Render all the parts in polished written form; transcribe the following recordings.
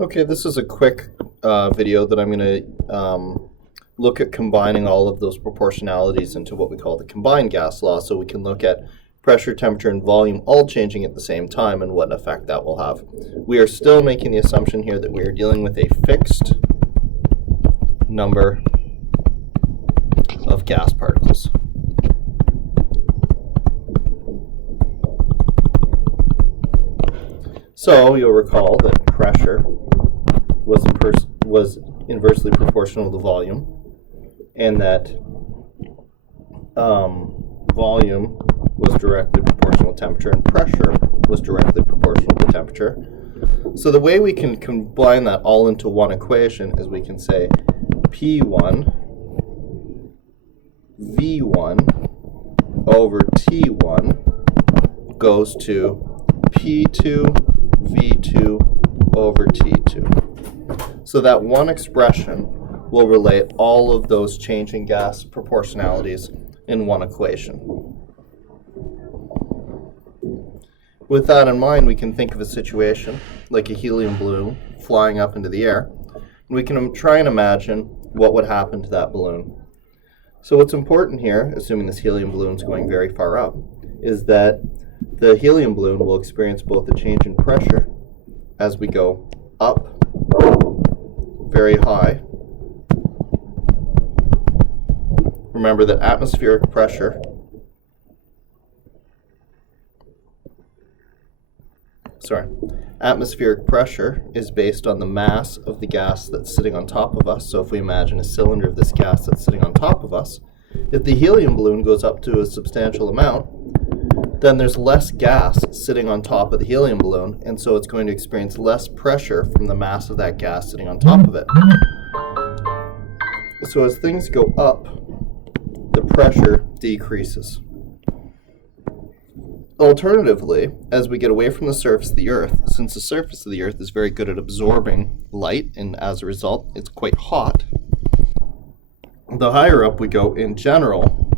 Okay, this is a quick video that I'm going to look at combining all of those proportionalities into what we call the combined gas law, so we can look at pressure, temperature, and volume all changing at the same time and what effect that will have. We are still making the assumption here that we are dealing with a fixed number of gas particles. So you'll recall that pressure was inversely proportional to volume, and that volume was directly proportional to temperature, and pressure was directly proportional to temperature. So the way we can combine that all into one equation is we can say P1 V1 over T1 goes to P2 V2 over T2. So that one expression will relate all of those changing gas proportionalities in one equation. With that in mind, we can think of a situation like a helium balloon flying up into the air. And we can try and imagine what would happen to that balloon. So what's important here, assuming this helium balloon is going very far up, is that the helium balloon will experience both a change in pressure as we go up very high. Remember that atmospheric pressure is based on the mass of the gas that's sitting on top of us. So if we imagine a cylinder of this gas that's sitting on top of us, if the helium balloon goes up to a substantial amount, then there's less gas sitting on top of the helium balloon, and so it's going to experience less pressure from the mass of that gas sitting on top of it. So as things go up, the pressure decreases. Alternatively, as we get away from the surface of the Earth, since the surface of the Earth is very good at absorbing light, and as a result, it's quite hot, the higher up we go in general,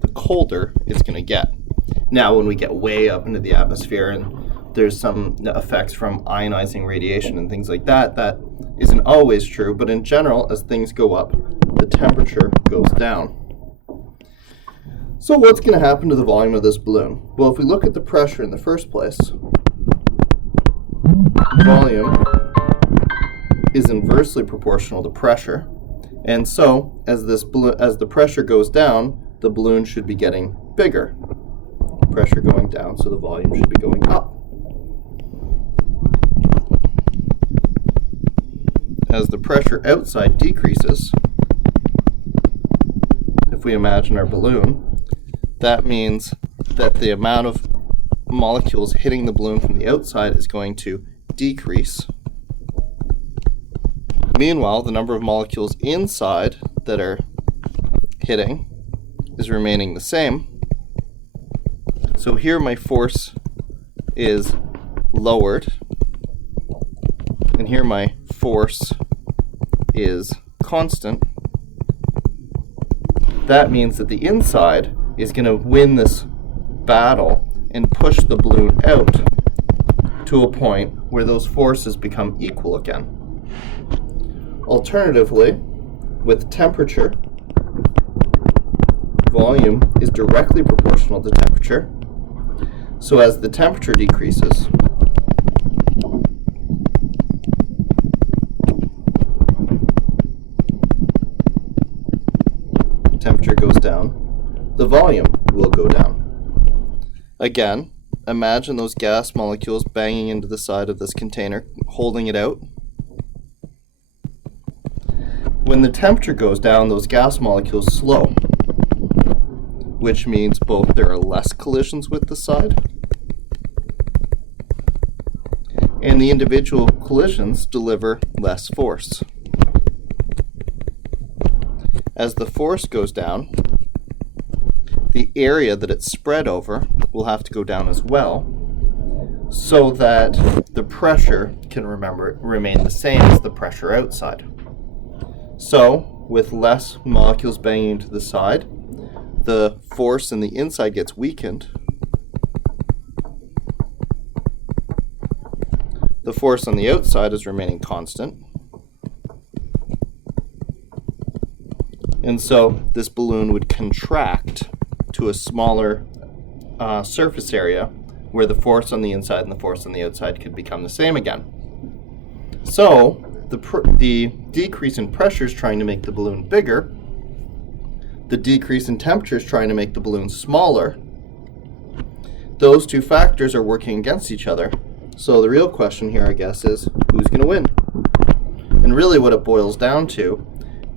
the colder it's going to get. Now, when we get way up into the atmosphere and there's some effects from ionizing radiation and things like that, that isn't always true, but in general, as things go up, the temperature goes down. So what's going to happen to the volume of this balloon? Well, if we look at the pressure in the first place, volume is inversely proportional to pressure, and so as the pressure goes down, the balloon should be getting bigger. Pressure going down, so the volume should be going up. As the pressure outside decreases, if we imagine our balloon, that means that the amount of molecules hitting the balloon from the outside is going to decrease. Meanwhile, the number of molecules inside that are hitting is remaining the same. So here my force is lowered, and here my force is constant. That means that the inside is going to win this battle and push the balloon out to a point where those forces become equal again. Alternatively, with temperature, volume is directly proportional to temperature. So as the temperature decreases, temperature goes down, the volume will go down. Again, imagine those gas molecules banging into the side of this container, holding it out. When the temperature goes down, those gas molecules slow, which means both there are less collisions with the side, and the individual collisions deliver less force. As the force goes down, the area that it's spread over will have to go down as well, so that the pressure can remain the same as the pressure outside. So, with less molecules banging into the side, the force in the inside gets weakened, The force on the outside is remaining constant. And so this balloon would contract to a smaller surface area where the force on the inside and the force on the outside could become the same again. So the decrease in pressure is trying to make the balloon bigger. The decrease in temperature is trying to make the balloon smaller. Those two factors are working against each other. So the real question here, I guess, is who's going to win? And really what it boils down to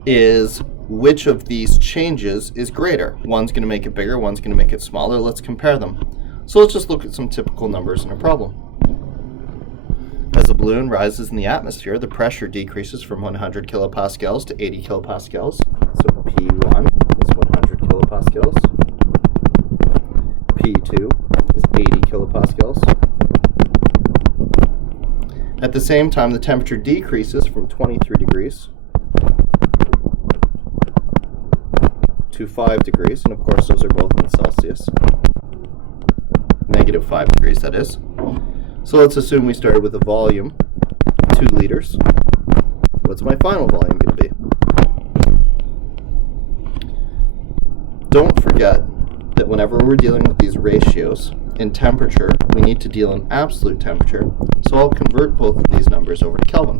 is which of these changes is greater. One's going to make it bigger, one's going to make it smaller. Let's compare them. So let's just look at some typical numbers in a problem. As a balloon rises in the atmosphere, the pressure decreases from 100 kilopascals to 80 kilopascals. So P1 is 100 kilopascals. P2 is 80 kilopascals. At the same time, the temperature decreases from 23 degrees to 5 degrees, and of course those are both in Celsius. Negative 5 degrees, that is. So let's assume we started with a volume, 2 liters. What's my final volume going to be? Don't forget that whenever we're dealing with these ratios in temperature, we need to deal in absolute temperature, so I'll convert both of these numbers over to Kelvin.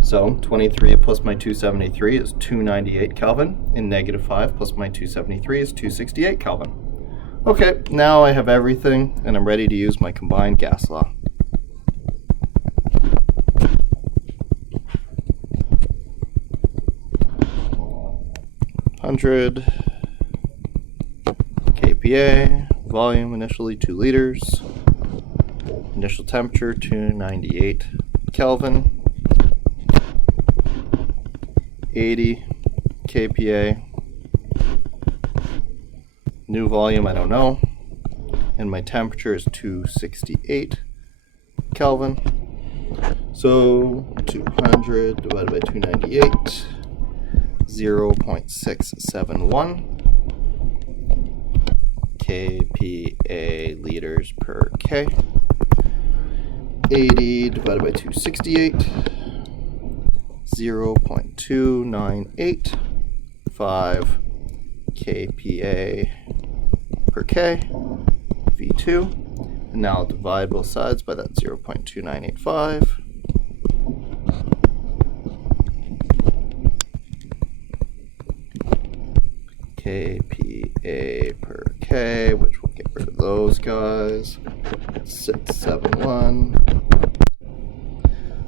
So 23 plus my 273 is 298 Kelvin, and negative 5 plus my 273 is 268 Kelvin. Okay, now I have everything, and I'm ready to use my combined gas law. $100 kPa, volume initially 2 liters, initial temperature 298 Kelvin, 80 kPa, new volume I don't know, and my temperature is 268 Kelvin. So 200 divided by 298, 0.671 kPa liters per K. 80 divided by 268, 0.2985 kPa per K, V2. And now I'll divide both sides by that 0.2985. kPa per K, which we'll get rid of those guys. 671.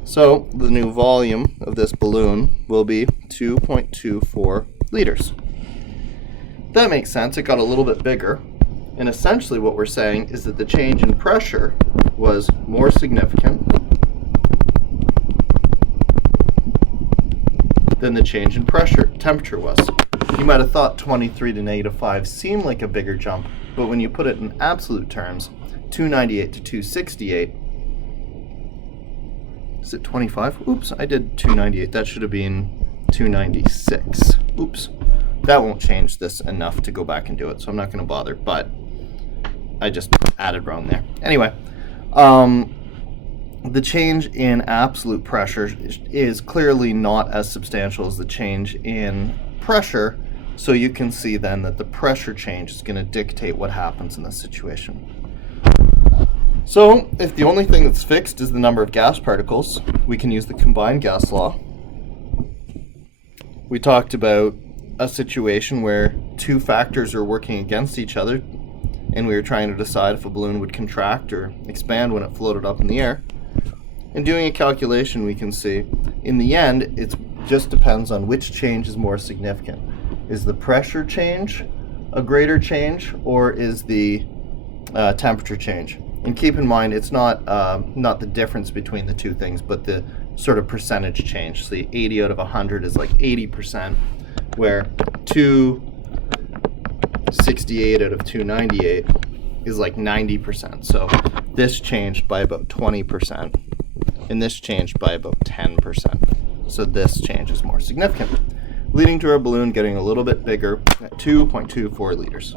So the new volume of this balloon will be 2.24 liters. That makes sense. It got a little bit bigger. And essentially what we're saying is that the change in pressure was more significant than the change in temperature was. You might have thought 23 to negative 5 seemed like a bigger jump, but when you put it in absolute terms, 298 to 268, is it 25? Oops, I did 298. That should have been 296. Oops. That won't change this enough to go back and do it, so I'm not going to bother, but I just added wrong there. Anyway, the change in absolute pressure is clearly not as substantial as the change in pressure, so you can see then that the pressure change is going to dictate what happens in this situation. So if the only thing that's fixed is the number of gas particles, we can use the combined gas law. We talked about a situation where two factors are working against each other, and we were trying to decide if a balloon would contract or expand when it floated up in the air. In doing a calculation, we can see in the end it just depends on which change is more significant. Is the pressure change a greater change, or is the temperature change? And keep in mind, it's not the difference between the two things, but the sort of percentage change. So the 80 out of 100 is like 80%, where 268 out of 298 is like 90%. So this changed by about 20%, and this changed by about 10%. So this change is more significant. leading to our balloon getting a little bit bigger at 2.24 liters.